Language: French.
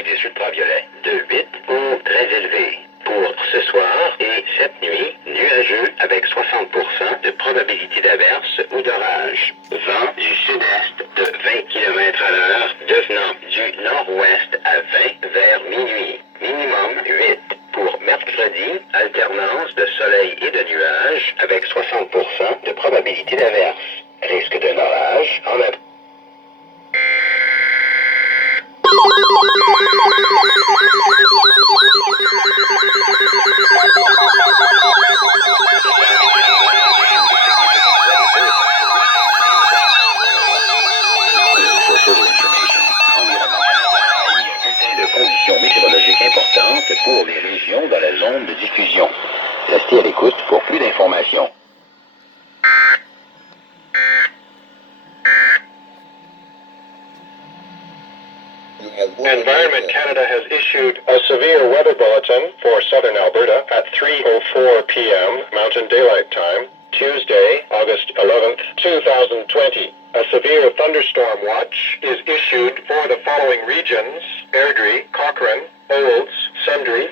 et des ultraviolets de 8 ou très élevé. Pour ce soir et cette nuit, nuageux avec 60% de probabilité d'averse ou d'orage. Vent du sud-est de 20 km à l'heure devenant du nord-ouest à 20 vers minuit. Minimum 8. Pour mercredi, alternance de soleil et de nuages avec 60% de probabilité d'averse. Risque d'un orage en après. De conditions météorologiques importantes pour les régions dans la zone de diffusion. Restez à l'écoute pour plus d'informations. Environment Canada has issued a severe weather bulletin for southern Alberta at 3:04 p.m. Mountain Daylight Time, Tuesday, August 11th, 2020. A severe thunderstorm watch is issued for the following regions: Airdrie, Cochrane, Olds, Sundre,